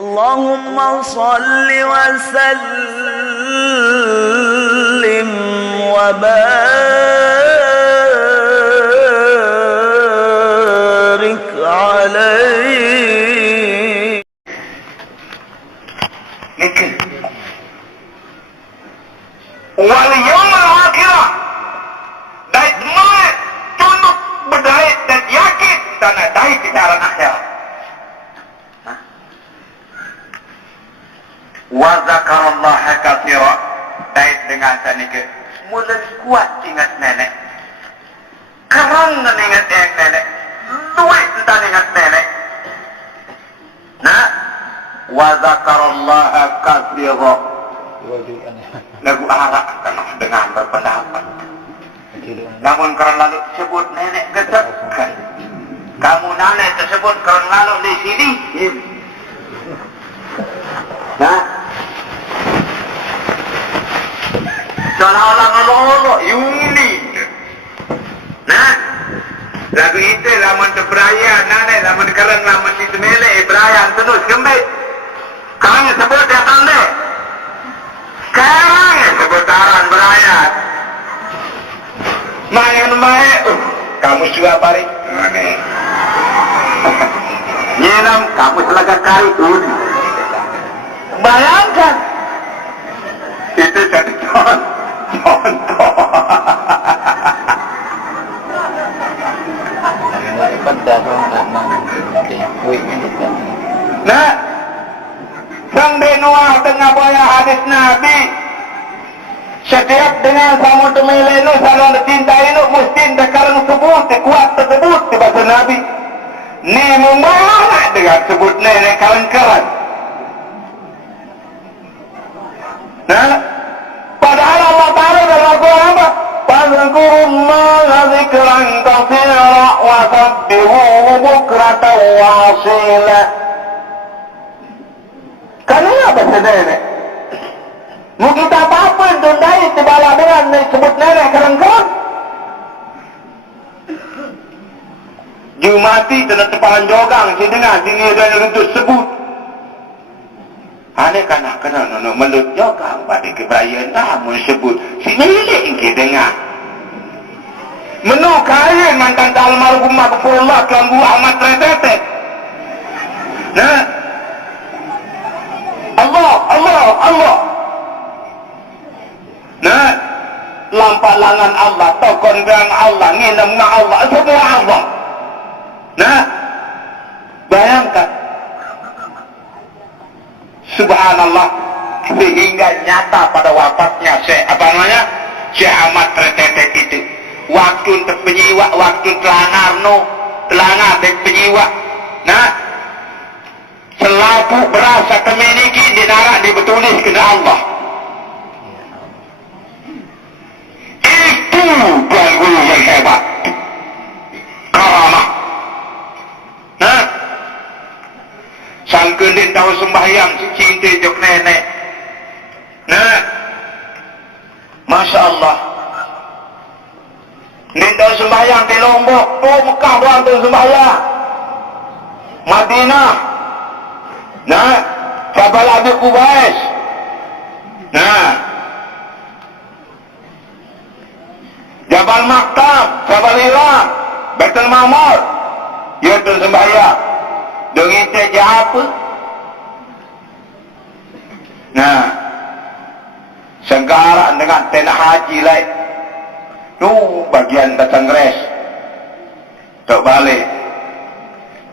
اللهم صل وسلم وبارك عليه. لكن واليوم الآخرة dait melek tunduk berdait dan yakin tanah dait di dalam akhirat. Wa zakarallaha katsira, dait dengan sanike mulai kuat ingat nenek, kerang ingat nenek, duit entah ingat nenek. Nah, wa zakarallaha katsira, lagu arak dengan berpendapat. Namun kerana lalu sebut nenek getakkan, kamu nenek tersebut kerana lalu di sini. Nah, seolah-olah ngelolok Yuni. Nah, lagu itu laman terberaya nenek, laman kerana laman di semelek beraya terus gembet. Kami sebut ya tanda. Sekarang sebutaran beraya. Main, kamu juga pari. Nyenam, kamu selaga kari. Bayangkan. Itu jadi contoh. Nah, sang Benua tengah bayar hadis Nabi. Setiap dengan kamu temilenu selalu cintai nu mesti sekarang sebut kuat tersebut di bahasa Nabi. Ni membawa dengan sebut nenek kawan-kawan. Nah, padahal Allah Taala dalam Al-Quran apa? Fadzkurullaha dzikran katsira wa sabbihuhu bukratan wa asila. Kenapa bahasa nenek? Mau kita apa-apa tundai tiba-tiba dengan sebut nenek kerengkong. Jumati telah tepahan jogang si dengar sini dan untuk sebut. Aneh kanak kena nono melut jogang pada kebayaan tamu sebut si nenek kita dengar. Menu kaya mantan almarhum Maghfurullah Tuan Guru Ahmad Retete. Nah, Allah. Nah, lampalangan Allah, tokon dengan Allah, nginem dengan Allah, semua Allah. Nah, bayangkan. Subhanallah, sehingga nyata pada wafatnya Syekh Ahmad Retete itu. Waktu untuk penyiwa, waktu telangar dan penyiwa. Nah, selaku berasa kemeniki dinarak dibetulis kepada Allah. Itu Tuan Guru yang hebat. Karamah. Nah, sang kendin tahu sembahyang si cinta jok nenek. Nah, Masya Allah. Din tahu sembahyang di Lombok. Mekah doang tahu sembahyang. Madinah. Nah, Jabal Abi Qubais. Nah, Jabal Maktab, Jabal Iraq, Baitul Ma'mur. Ya tu sembahyang. Dengan teja apa? Nah, sekarang dengan tanah haji lain. Tu bagian datang res. Tak balik.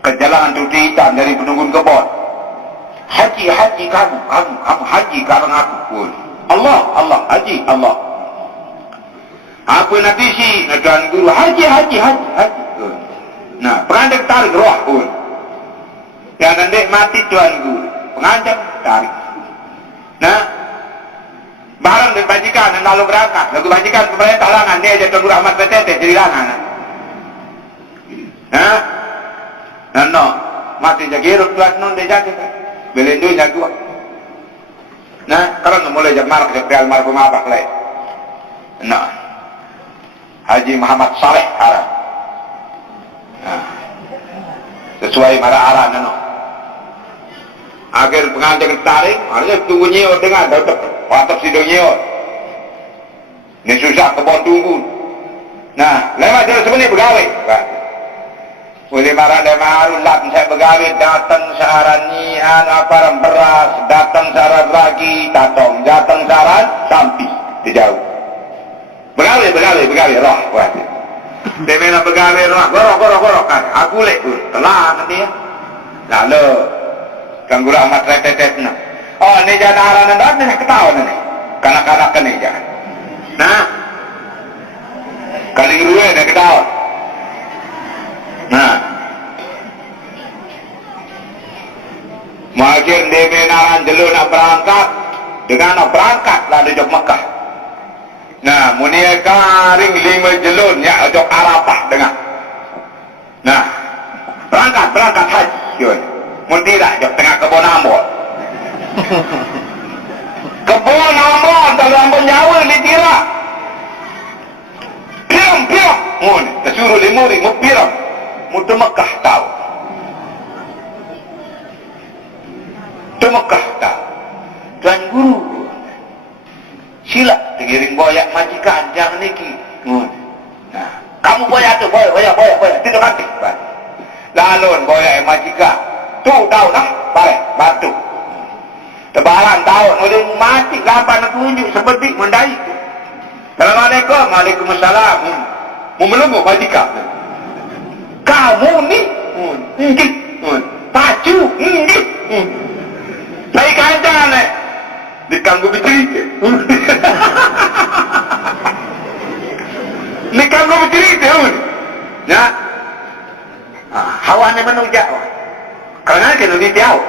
Kejalan tu hitam dari penunggun kebun. Haji kamu haji karang aku pun. Allah haji Allah. Apa nanti si Tuan Guru haji. Nah, pengantin tarik roh pun. Yang nanti mati Tuan Guru, pengantin tarik. Nah, barang dari bajikan dan lalu berangkat. Lalu bajikan pemerintah langan dia aja Tuan Guru Ahmad Retete jadi langan. Nah, no, mati jagirut Tuan non dia jaga. Belendu jago. Nah, kalau mulai jamar ke almarhum abah lain. Nah, Haji Muhammad Saleh Arab. Nah, sesuai marah arah nano. Akhir pengantin tarik, harusnya tunggu nyiut dengan tetap patut sidang nyiut. Ini susah kebon tunggu. Nah, lewat jalan sebenarnya begawe. Boleh marah dan marulat saya begawe datang saran nyian aparan beras, datang saran ragi, datang saran sampi, dijauh. Begawe roh. Dia memang begawe roh, gorok kan. Aku lek tu, telan nanti ya. Lalu Kanggu rahmat retetet na. Oh, ni jangan arahan dan ni ketahuan ni. Kanak-kanak ni jangan. Nah, kali kedua ni ketahuan. Nah, Muhajir dia menaran jelur nak berangkat dengan nak berangkat lalu jok Mekah. Nah, munia karing 5 jelur nya jok Arafah dengan. Nah, berangkat haji. Mun tidak jok tengah kebun ambon. Kebun ambon dalam Jawa ni tira. Piram. Mun tersuruh limuri mu piram. Muda Mekah tahu. Tu Mekah tahu. Tuan guru. Sila digiring boyak majikan jangan niki. Mun. Nah, kamu boyak tu boyak. Tidak mati. Lalu boyak majikan tu tahu dah, batu. Tebaran tahu, boleh mati, lapan tunjuk seperti mendai. Assalamualaikum, waalaikumsalam. Memelunggu majikan. Kamu ni, ngit, pacu, ngit. Saya kancang ni, dikanggu bercerita. Dikanggu bercerita, ya. Hawa ni menujak. Kerana kena ditiau.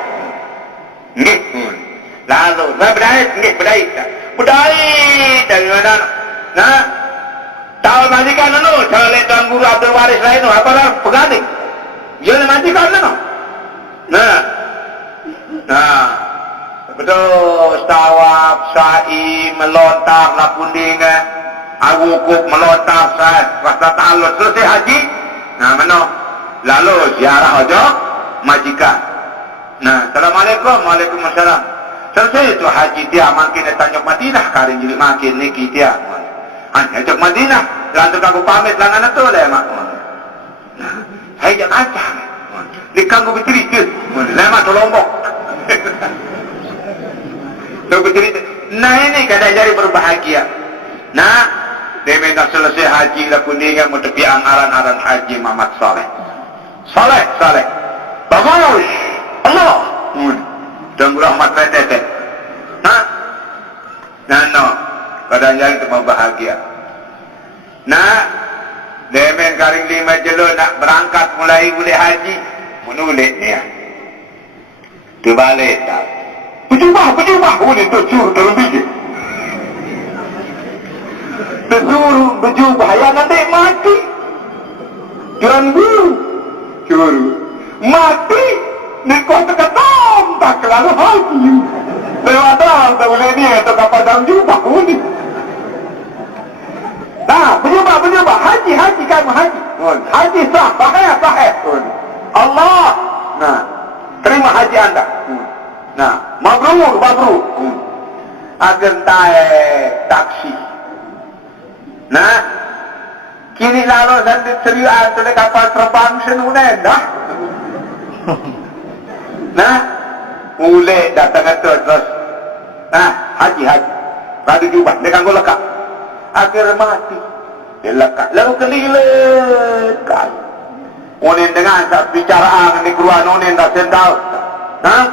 Nggih. Lalu, berdait. Berdait dari mana? Nah, tahu majikan anu, calon Tuan Guru Abdul Waris lain tu, apa dah pegading. Dia majikan anu. Nah, betul. Tawaf, sa'i, melontar, lapunding, awukuk, melontar, rasa ta'alud, selesai haji. Nah, mana? Lalu ziarah aja. Majikan. Nah, Assalamualaikum, waalaikumsalam. Selesai itu haji dia makin datang Madinah kari jadi makin niki dia. Ajak Madinah, lantuk aku pamit langan tu lah mak. Hai jak aja. Dikanggu bercerita. Lama tu Lombok. Tu bercerita. Nah ini kadang jadi berbahagia. Nah, dia minta selesai haji lah kuningan mentepi aran haji Muhammad Saleh. Saleh. Bagus Allah dan rahmat retetet. Nah, kadang jadi itu bahagia. Nah, demen garing 5 jelur nak berangkat mulai haji, menulis ni ya. Terbalik tak? Berjubah, boleh tersuruh dalam biji. Tersuruh berjubah, yang nanti mati. Tuan Guru, mati di kota ketam tak kelalu haji lewat tak boleh dia atau kapal dalam jubah ni. Nah, berjubah haji kamu haji sah sahih Allah. Nah, terima haji anda. Nah, mabrur agen taksi. Nah, kini lalu sampai serius ada kapal terbang senunen dah. Nah, mulai datang terus. Nah, haji. Lalu jubah, dia kan lekat. Akhirnya mati. Dia lekat. Lalu kelilekan. Unin dengan saat bicaraan di keruan unin dah sendal. Nah,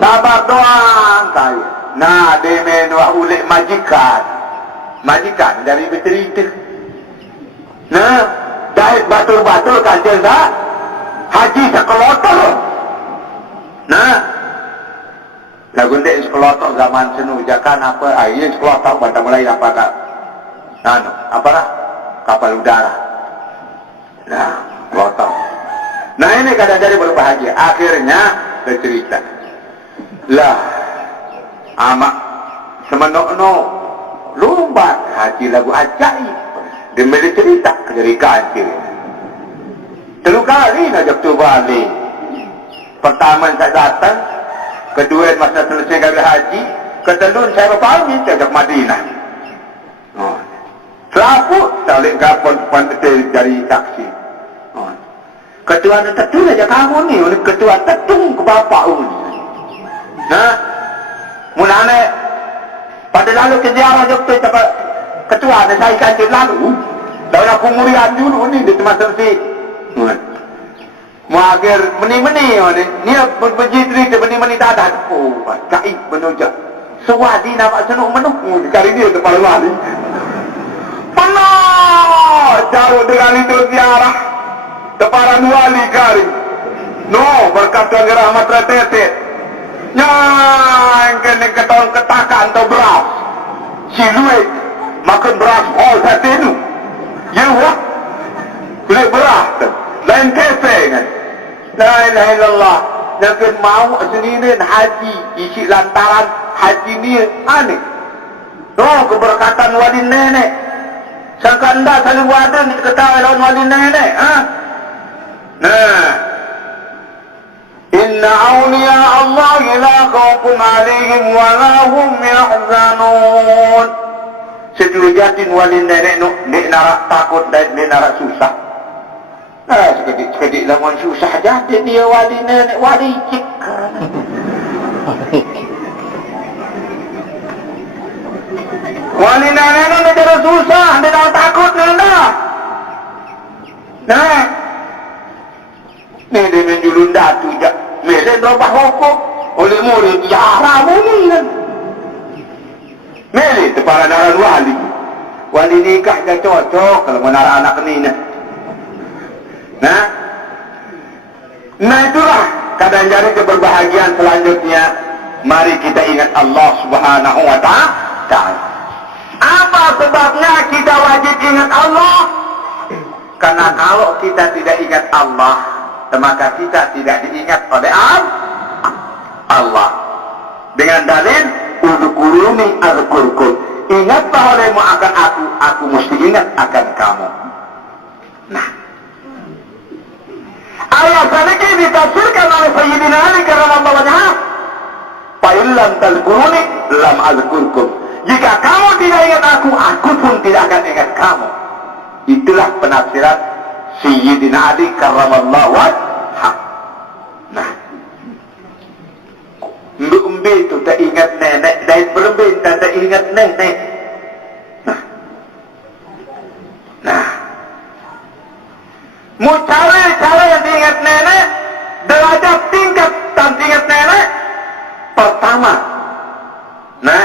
sabar doang kaya. Nah, dia menuah ulik majikan dari bercerita. Nah, jahit batul-batul kan jasa haji sekelotor. Nah, lagu ndek sekelotor zaman senu jakan apa? Ini sekelotor pada mulai apa kak? Apalah kapal udara. Nah, sekelotor. Nah ini kadang jadi berbahagia. Akhirnya bercerita. Lah, amak semenok-no lumbat haji lagu ajaib. Dia bercerita dari kancil. Terus kali ngajak tu balik. Pertama saya datang, kedua masa selesai gagal haji, ketelun saya berpamit ke Madinah. Selaku salik gapon pantai dari taksi. Ketua tetung aja kamu ni, ketua tetung ke bapak ni. Nah, mulanya pada lalu ke ziarah Jogja dapat ketua dan saya kancil lalu. Lalu aku murian dulu ni di tempat selesai. Muagir meni-meni ni berjitri ke meni-meni dadah. Oh, kai menujak. Suwadi nama senuk menuk kali dia kepala wali. Penuh jauh dengan itu ziarah kepada wali kari. No, berkat rahmat retete. Yang kena ketol ketakan atau beras. Siluet makan beras all satenu. Ya wah. Boleh beras tu. Lain kefe kan. La ilaha illallah. Jangan mau sendiri haji isi lantaran haji ni aneh. No, keberkatan wali nenek. Sakanda saling wadah ni ketahui lawan wali nenek. Nah, inna awliya Allah la khawfun alaihim wa la hum yahzanun. Sejujurnya wali nenek ni narak takut dan ni narak susah. Sekedik lawan susah jadi dia wali nenek wali cikkan. Wali nenek ni dia susah, dia dah takut ni dah. Nah, ni dia menjulun datu je. Mereka berubah hukum oleh murid jarah muni kan. Mereka para naran wali. Wali nikah dah cocok kalau menara anak ni. Nah, itulah kadang jadi keberbahagiaan selanjutnya. Mari kita ingat Allah Subhanahu wa Ta'ala. Apa sebabnya kita wajib ingat Allah? Karena kalau kita tidak ingat Allah, maka kita tidak diingat oleh Allah. Dengan dalil uzkuruni azkurkum. Ingatlah olehmu akan aku mesti ingat akan kamu. Nah, ayat ini ditafsirkan oleh Sayyidina Ali karramallahu wajhahu. Fa illam tazkuruni lam azkurkum. Jika kamu tidak ingat aku pun tidak akan ingat kamu. Itulah penafsiran Sayyidina Ali karramallahu wajhahu. Nah, Mbak itu tak ingat nenek, dan berbeda tak ingat nenek. Nah, mau cara yang diingat nenek, derajat tingkat dan ingat nenek. Pertama, nah,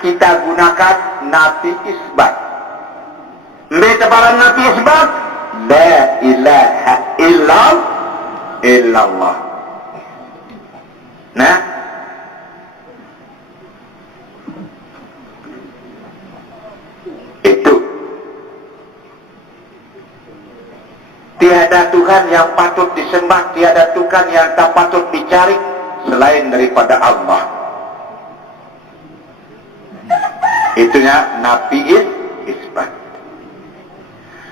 kita gunakan nafi isbat. Tebaran nafi isbat, la ilaha illallah. Nah, itu tiada Tuhan yang patut disembah, tiada Tuhan yang tak patut dicari selain daripada Allah. Itunya nafi isbat.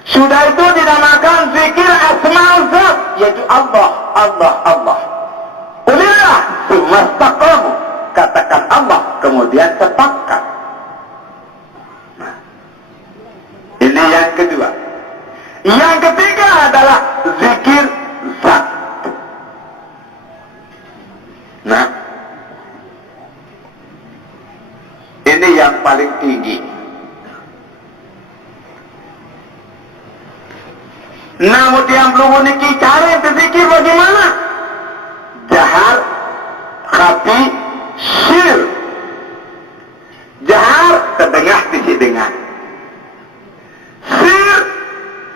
Sudah itu dinamakan zikir asma zat, yaitu Allah. Ulillah sumastaqamu, katakan Allah kemudian sepakat. Nah, ini yang kedua. Yang ketiga adalah zikir zat. Nah, ini yang paling tinggi. Namun yang belum memiliki cara yang berzikir bagaimana? Jahar, khafi, syir. Jahar, terdengar sisi dengar. Syir,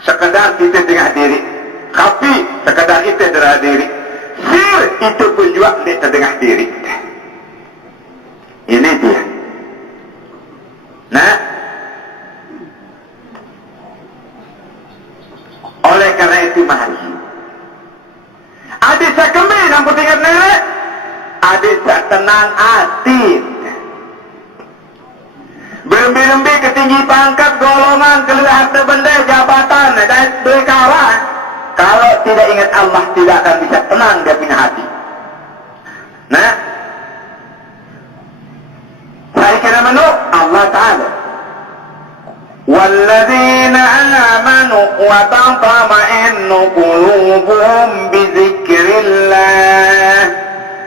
sekadar kita dengar diri. Khafi, sekadar kita dengar diri. Syir, itu pun juga kita dengar diri. Ini dia. Nah, oleh karena itu mari adik saya kembali nampak ingat nenek, adik saya tenang hati, berembi-rembi ketinggi pangkat golongan keluar harta benda jabatan dan berkara. Kalau tidak ingat Allah tidak akan bisa tenang dia punya hati. Nah, Allah Ta'ala. Walladzina amanu wa tatma'innu qulubuhum bi dzikrillah.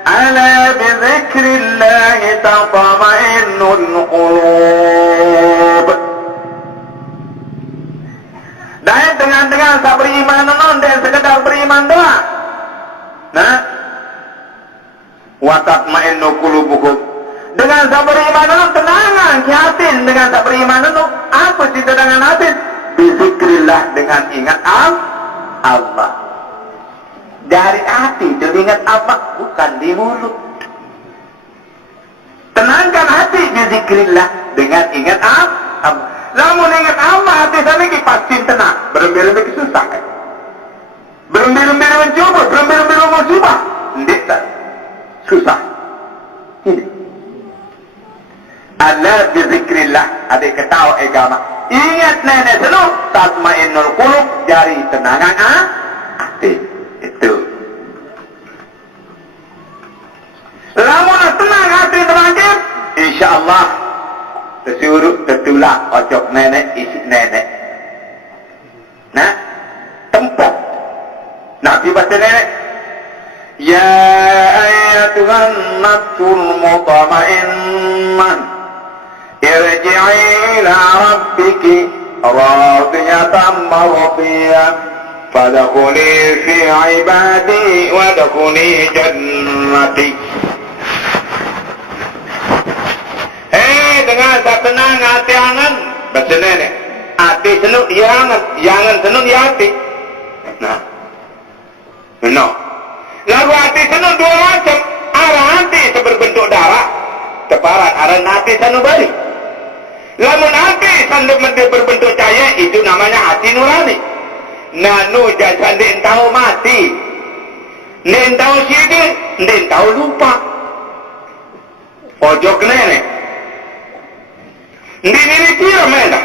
Ala bi dzikrillah tatma'innul qulub. Dan dengan tak beriman non dan sekedar beriman doang. Nah, wa tatma'innu qulubuhum. Dengan tak beriman non tenangan hati, dengan tak beriman non apa sih dengan hati? Bizikrillah, dengan ingat Allah. Dari hati teringat apa? Bukan di mulut. Tenangkan hati bizikrillah, dengan ingat Allah. Namun ingat Allah hati sana ki pasti tenang. Berembir-embir susah kan? Berembir-embir mencoba, berembir-embir mencoba. Tidak tak. Susah. Ini. Allah bizikrillah, adik ketawa agama. Ingat nenek senuk, tatmainnul qulub, jari tenangan hati. Itu. Lamun tenang hati terakhir, insyaallah tersuruh tertulak ojok nenek isi nenek. Nah, tempat. Nabi bahasa nenek. Ya ayyatuhan nafsul mutmainnah, irji'i ila rabbiki radiyatan mardiyah, fadkhuli fi ibadi wadkhuli jannati. Dengan tak tenang hati angan bahasa nenek. Hati senuk dia angan senuk dia hati. Nah, benar. Lalu hati senuk dua macam. Arah hati seberbentuk darah, teparat arah hati senuk balik. Lamun hati senuk berbentuk cahaya, itu namanya hati nurani. Nanu jangan dia tahu mati, dia tahu sidik, dia tahu lupa. Ojok nenek. Ini dia mana?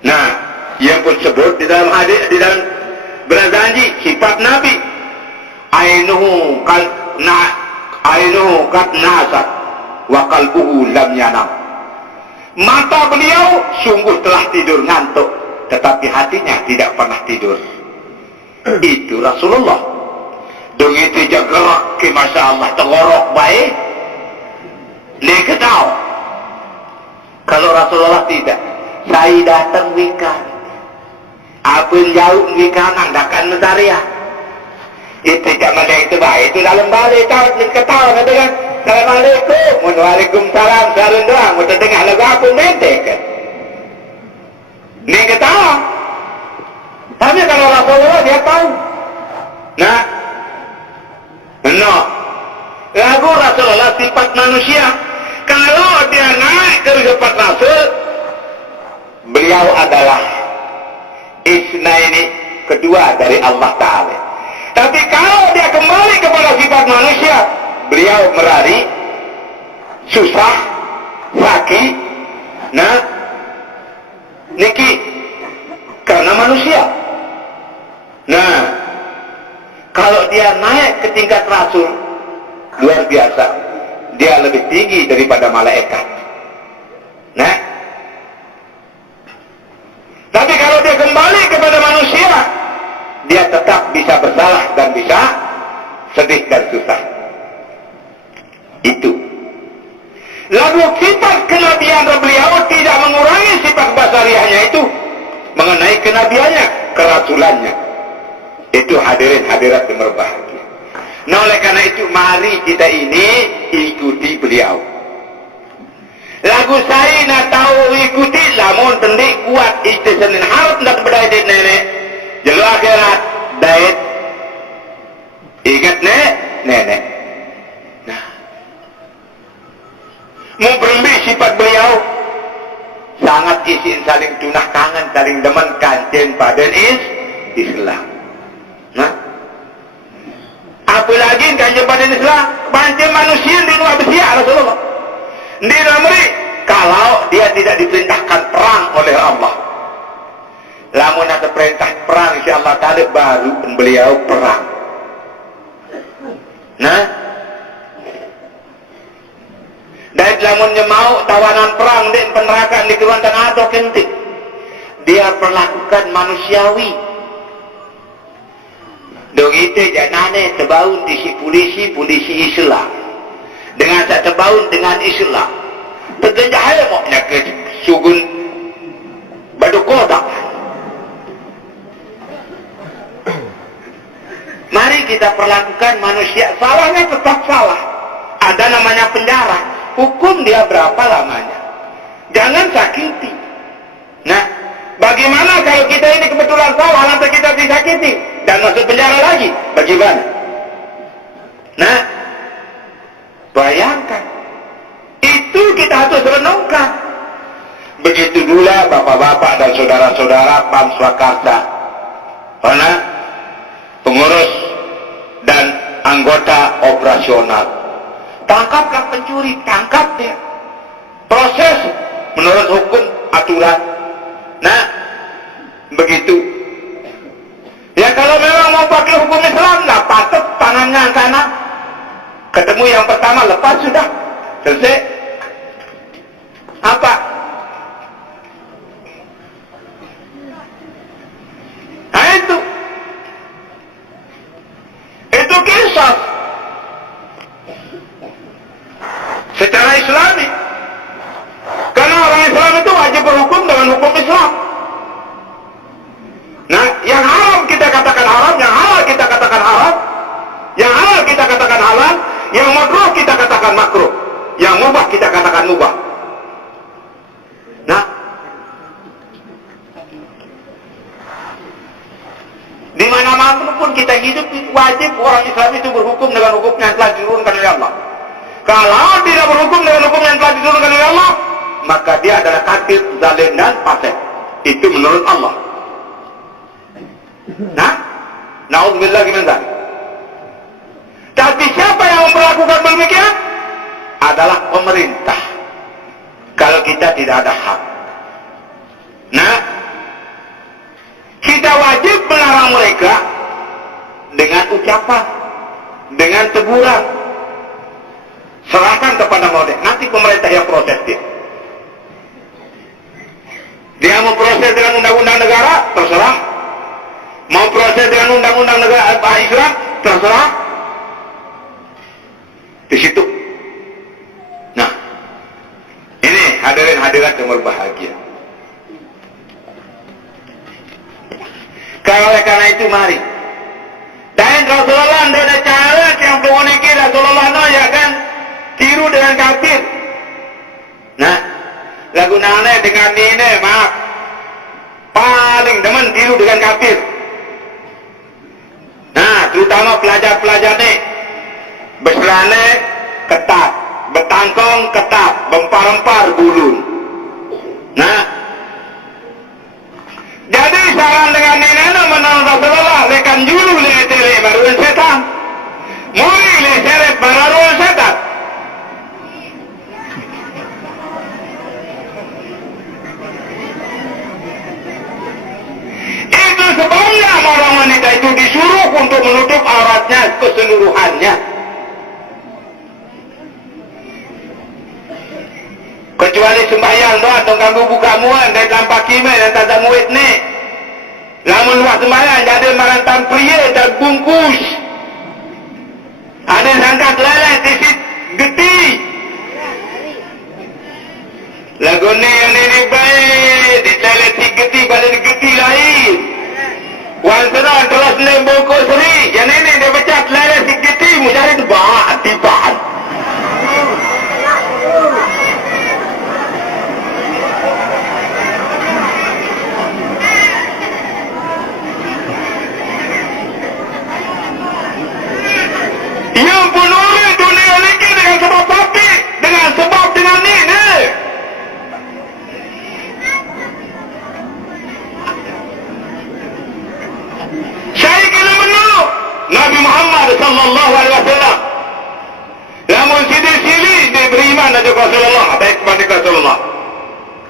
Nah, yang pun sebut di dalam hadis, di dalam berzanji sifat Nabi. Ainuhu kat nasat wa qalbuhu lam yanam. Mata beliau sungguh telah tidur ngantuk, tetapi hatinya tidak pernah tidur. Itu Rasulullah. Dong itu jaga ke masya Allah tergorok baik. Dia ketahu. Kalau Rasulullah tidak, saya datang wikan. Apa yang jauh wikan andakan mesariah. Itu zaman yang itu baik. Itu dalam balik tahu ketawa kata kan. Assalamualaikum, waalaikumsalam. Salam doang. Mau terdengar lagu apa mentek kan? Ini ketawa. Tapi kalau Rasulullah dia tahu. Nah, benar. Lagu Rasulullah sifat manusia. Kalau dia naik ke sifat Rasul, beliau adalah isnaini, kedua dari Allah Ta'ala. Tapi kalau dia kembali kepada sifat manusia, beliau merari, susah, sakit, nah, niki, karena manusia. Nah, kalau dia naik ke tingkat Rasul, luar biasa. Dia lebih tinggi daripada malaikat. Nah, tapi kalau dia kembali kepada manusia, dia tetap bisa bersalah dan bisa sedih dan susah. Itu. Lalu sifat kenabian beliau tidak mengurangi sifat basariahnya itu, mengenai kenabiannya, kerasulannya. Itu hadirin hadirat yang berbahagia. Nah, oleh karena itu mari kita ini ikuti beliau. Lagu saya nak tahu ikuti, lamun tendik kuat itu senin harap nak berdaya nenek. Jadi akhirat dait ingat nenek. Nah, mau berembi sifat beliau sangat isin saling tunah kangen, saling demen kancen pada Islam. Nah, apalagi kancen pada Islam, kancen manusia di luar besia Rasulullah. Di Amri, kalau dia tidak diperintahkan perang oleh Allah, lamun ada perintah perang, insyaallah ta'ala baru beliau perang. Nah, dan lamunnya mau tawanan perang di penerakan di keruan tanah atau kentik. Dia perlakukan manusiawi. Dong itu janane tebaun di si polisi Islam. Dengan tak tebaun dengan Islam. Terjahaya mau nyakit sugun badu kodak. Mari kita perlakukan manusia. Salahnya tetap salah. Ada namanya penjara. Hukum dia berapa lamanya. Jangan sakiti. Nah, bagaimana kalau kita ini kebetulan salah, nanti kita disakiti dan masuk penjara lagi? Bagaimana? Nah, bayangkan. Itu kita harus renungkan. Begitu dulu bapak-bapak dan saudara-saudara PAM Swakarsa. Karena pengurus dan anggota operasional. Tangkaplah pencuri, tangkap dia. Proses menurut hukum aturan. Nah, begitu. Ya kalau memang mau pakai hukum Islam, lah patut tangannya sana. Ketemu yang pertama, lepas sudah. Selesai. Apa? Nah itu. Itu kisah. Secara Islami. Karena orang Islam itu wajib berhukum dengan hukum Islam. Nah, yang haram kita katakan haram, yang halal kita katakan haram, yang halal kita katakan halal, yang makruh kita katakan makruh, yang mubah kita katakan mubah. Nah, di mana-mana pun kita hidup wajib orang Islam itu berhukum dengan hukum yang telah diturunkan oleh Allah. Kalau tidak berhukum dengan hukum yang telah diturunkan oleh Allah, maka dia adalah kafir, zalim dan fasik. Itu menurut Allah. Nah, naudzubillah min dzalik. Tapi siapa yang memperlakukan demikian? Adalah pemerintah. Kalau kita tidak ada hak. Nah, kita wajib melarang mereka dengan ucapan, dengan teguran. Serahkan kepada model. Nanti pemerintah yang proses dia. Dia mau proses dengan undang-undang negara, terserah. Mau proses dengan undang-undang negara Islam, terserah. Di situ. Nah, ini hadirin hadirat yang berbahagia. Kalau oleh karena itu mari. Dan Rasulullah ada cara yang menguniki Rasulullah ya kan tiru dengan kafir. Nah, lagu nane dengan ini maaf paling demen tiru dengan kafir. Nah, terutama pelajar-pelajar nih beselane ketat, betangkong ketat, bempar-empar bulun. Nah, jadi saran dengan ini menurut Rasulullah lekan julu le tele baruan setan. Muri le seret baruan setan. Itu sebabnya orang wanita itu disuruh untuk menutup auratnya keseluruhannya. Kecuali sembahyang doa atau ganggu buka muan dan tanpa kime dan tak ada muid ni. Lamun luar sembahyang jadi marantam pria dan bungkus. Ada sangkat leleh tisit geti. Lagu ni yang ini baik. Dileleh si geti balik geti lain. Wan senang terus ni bungkus seri. Yang ini dia pecat leleh si geti. Mujahid bahan tibahan. Yang penulis dunia ini dengan sebab tapi dengan sebab dengan ini. Saya kira benar Nabi Muhammad sallallahu alaihi wasallam. Namun sili dia beriman dengan Rasulullah, baik kepada Rasulullah.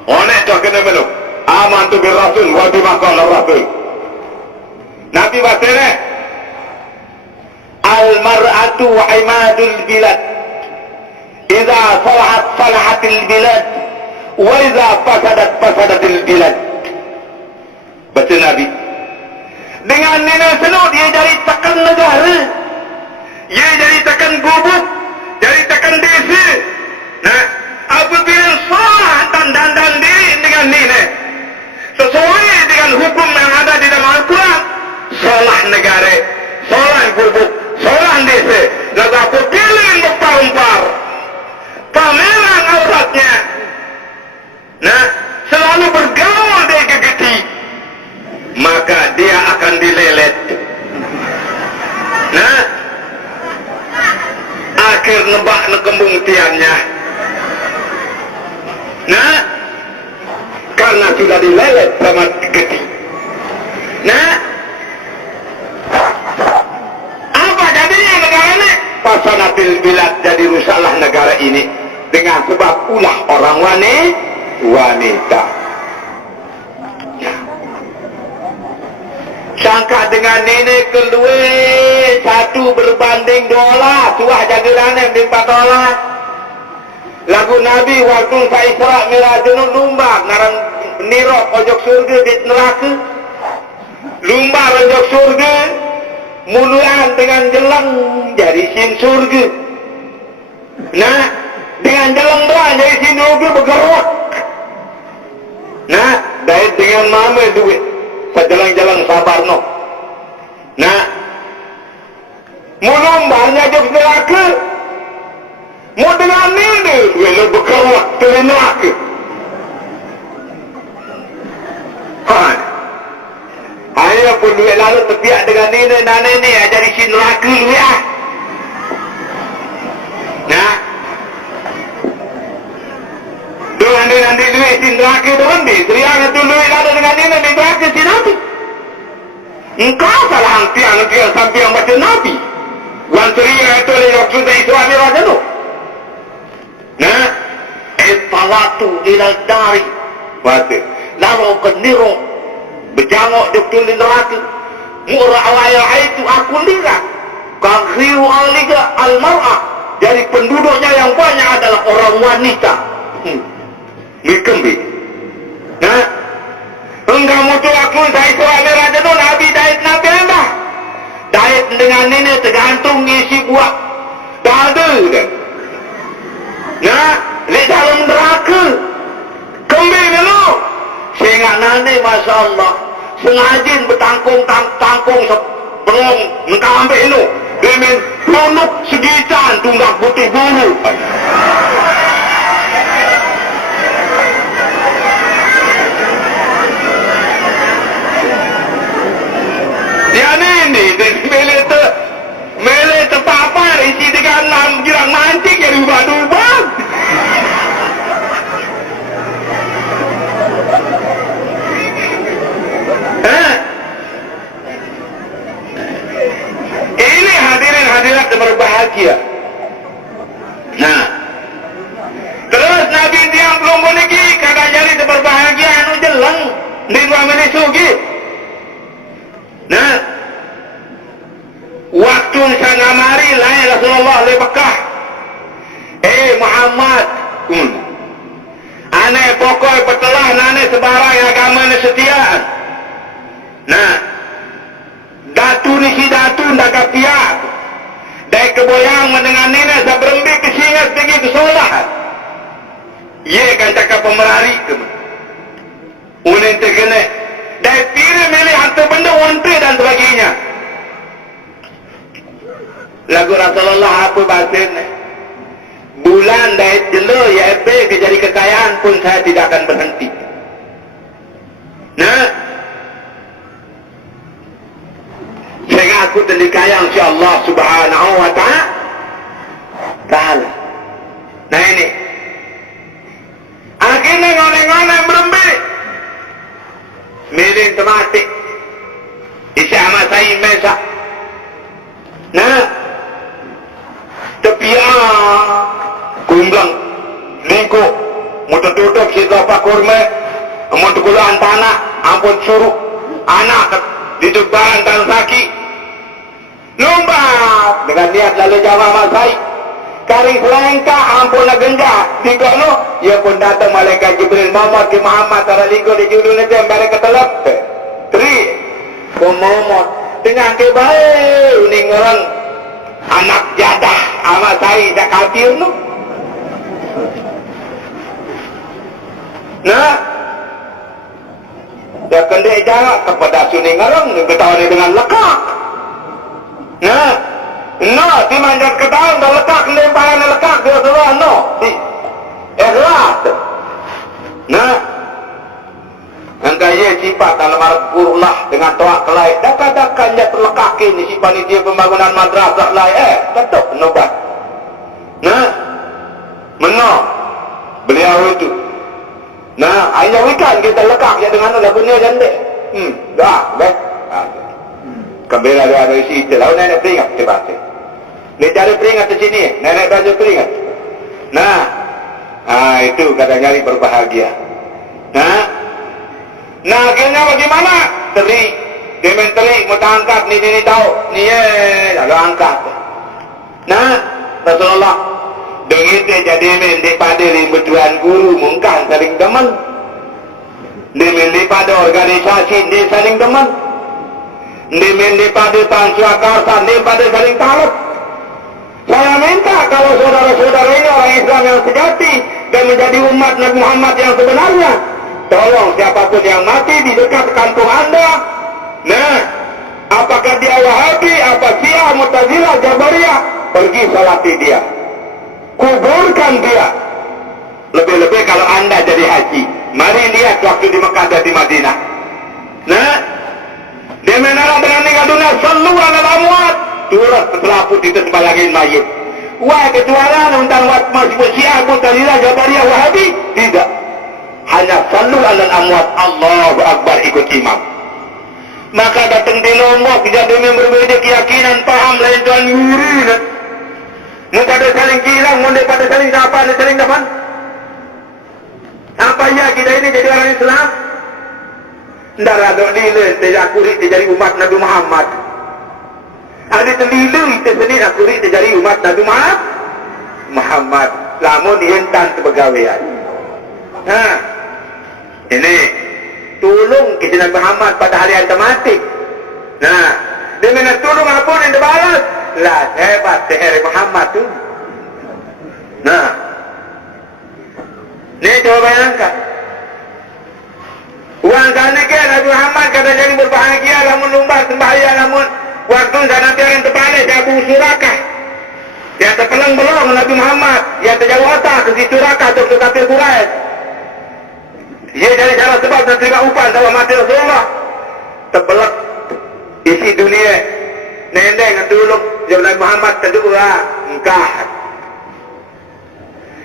Oleh itu kena benar. Amantu bir Rasul wa bima qala Rasul. Nabi bahasanya al-mar'atu imadul bilad Iza salahat salahatil bilad, wa iza fasadat fasadatil bilad. Baca Nabi. Dengan nenek senuk dia jadi tekan negara, dia jadi tekan gubuk, jadi tekan desa. Nah, apabila salah dan diri dengan nenek sesuai dengan hukum yang ada di dalam Al-Quran, salah negara, salah gubuk, salah desa, lalu apabila berpampar pameran auratnya, nah, selalu bergaul dengan gegeti, maka dia akan dilelet. Nah, akhir nebak nekembung tiannya. Nah, karena sudah dilelet sama gegeti. Nah, apa jadinya negara ini? Fasanatil bilad, jadi rusaklah negara ini dengan sebab ulah orang wanita. Sangka dengan nenek keluar satu berbanding $2, suah jadi ranem di $4. Lagu Nabi waktu saya Isra Mirajun lumba ngarang nirok ojok surga di neraka, lumba ojok surga muluan dengan jelang jadi sin surga. Nah, dengan jelang doang jadi sin surga bergerak. Nah, dari dengan mama duit sejalang-jalang sabar no. Nah, mulumbarnya jok neraka, mau dengan ini duit bergerak dari neraka. Hanya pun duit lalu terpiak dengan ini dan ini jadi si neraka duit ah. Nah, dengan ini nanti duit si neraka itu nanti seriang itu duit lalu dengan ini di neraka si Nabi. Engkau salah hangtian sampai yang baca Nabi. Wan seriang itu oleh waktu saya Isra Miraj itu. Nah, talatu ilal dari baca lalu ke nirok berjangok di betul di neraka. Mu'ra'awaya itu aku lihat kaghriu aliga al-mar'ah, dari penduduknya yang banyak adalah orang wanita. Mikembi. Nah, enggak mutu aku saya Isra Miraj itu Nabi daid Nabi anda daid dengan ini tergantung isi buah dada kan. Nah, di dalam neraka kembali dulu sehingga nanti Masya Allah sengajin bertangkung sebelum minta ambil itu dengan punuk segitan tunggak putih bulu. Dia ini mele terpapar isi dengan 6 girang mancing jadi ubah-ubah. Ini hadirin hadirat yang berbahagia. Nah, terus Nabi yang belum lagi kadang jadi berbahagia anu jelang di 2 menit sugi. Nah, waktu saya ngamari lain Rasulullah di Mekah. Muhammad, aneh pokok petelah nane sebarang agama ni setiaan. Nah, datu ni si datu ndak kapiak. Dai keboyang mendengar nina sabrembi kesingat pergi ke solat. Ye kan cakap pemerari ke. Unen terkena. Dai pilih milih harta benda ontre dan sebagainya. Lagu Rasulullah apa bahasanya? Bulan dari jelo ya jadi kekayaan pun saya tidak akan berhenti. Nah, sehingga aku terlikayang si Allah Subhanahu wa ta'ala. Nah ini akhirnya ngone-ngone berembik milih tematik isi amat saya mesak. Nah, tapi kumbang lingko mau tutup si kelapa kurma mau tukulan tanah ampun suruh anak ditubaran tanah kaki lomba dengan niat lalu jamaah masai cari selengkah ampun nak genjah di kono ia pun datang malaikat Jibril Muhammad ke Muhammad tara ligo di julu nanti ambare ketelap tri Muhammad dengan ke baik ning orang anak jadah amat saya dah kafir no nah dah kendek jarak kepada suning orang ketahuan dengan lekak nah no di manjat ketahuan dah lekak lemparan lekak dia semua no ikhlas nah angka ia sifat dalam Al-Qur'an dengan toak kelai dakak-dakaknya terlekak ini si panitia pembangunan madrasah lain tetap nobat nah menang beliau itu nah hanya ikan kita lekak ya dengan ada punya jande dah baik kembali ada isi itu lalu nenek peringat coba ni cari peringat di sini nenek baju peringat nah itu kata nyari berbahagia nah akhirnya bagaimana teri dia menteri mau angkat ni tahu ni lalu angkat nah Rasulullah dengan itu jadi mendek pada limbutuan guru mungkin saling teman dia mendek pada organisasi dia saling teman dia mendek pada pansuakarsa dia pada saling talak saya minta kalau saudara-saudara ini orang Islam yang sejati dan menjadi umat Nabi Muhammad yang sebenarnya tolong siapapun yang mati di dekat kampung anda nah apakah dia Wahabi apa Syiah Mu'tazilah Jabariyah pergi salati dia kuburkan dia lebih-lebih kalau anda jadi haji mari lihat waktu di Mekah dan di Madinah nah dia menara dengan tinggal dunia sallu alal amwat turut terlaput itu sembalangin mayit wah kecuali tentang masih Syiah Mu'tazilah Jabariyah Wahabi tidak hanya sallu alal amwat Allahu Akbar ikut imam maka datang di Lombok kejadian yang berbeda keyakinan paham lain tuan yuri mau pada saling kilang mau pada saling sapa saling depan apa ya kita ini jadi orang Islam ndak ada nilai tidak kurik jadi umat Nabi Muhammad ada terlilu itu sendiri kurik jadi umat Nabi Muhammad lamun dientan sebegawaian ini tolong kita Nabi Muhammad pada hari yang tematik nah dia minta tolong apa yang dibalas lah hebat sehari Muhammad tu nah ni coba bayangkan uang sana ke Nabi Muhammad kata jadi berbahagia lamun lumba sembahyang lamun waktu sana yang terpaling di Abu Surakah yang terpelang-belong Nabi Muhammad yang terjauh otak ke si Surakah untuk kafir Quraisy ia dari cara sebab dan terima upah sama mati Rasulullah terbelak isi dunia nendeng tulung Nabi Muhammad kedua engkah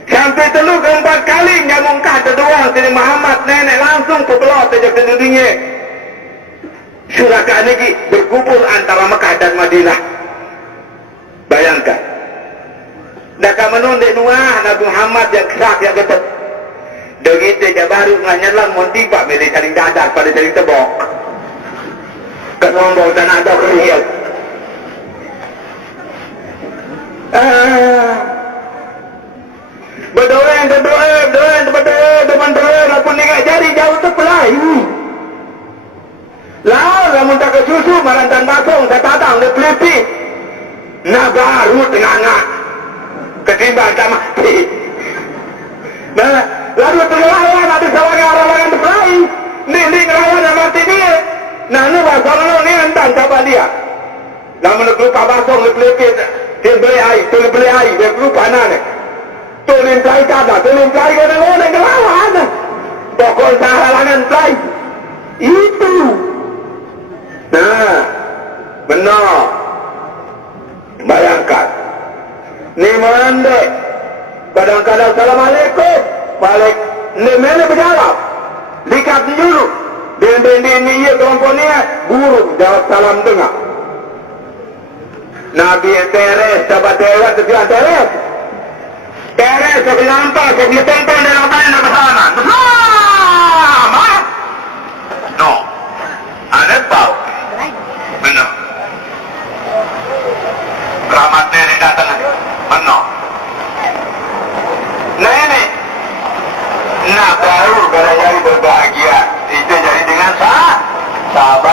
sampai telur keempat kali nyamungkah kedua Nabi Muhammad nenek langsung kebelot sejak dunia Surakah ini berkumpul antara Mekah dan Madinah bayangkan dah menunduk nuah Nabi Muhammad yang kesak yang ketat begitu dia baru nganyalang montipak milih saling dadar pada saling tebok kesombong dan ada kelihat berdoa apa nengak jari jauh terpelayu lah lamun tak kesusu marantan basong saya tatang dia pelipik nah baru tengah-tengah ketimbang tak mati nah lalu terlawan ada sawangan orang-orang terpelayu ni ngelawan yang mati dia nah ni basong ni entah siapa dia lamun kelupa basong dia pelipik dia beli air dia kelupa anak tulim pelai kada tulim pelai kada orang ngelawan pokok sahalangan pelai itu nah benar bayangkan ni mandek kadang-kadang assalamualaikum balik ni mana berjawab likat ni dulu dia ni ia kelompoknya buruk jawab salam dengar Nabi Teres sahabat Teres sekian Teres saya nampak saya boleh tonton dalam bandar bersama no ada tahu benar keramat Teres datang benar sahabat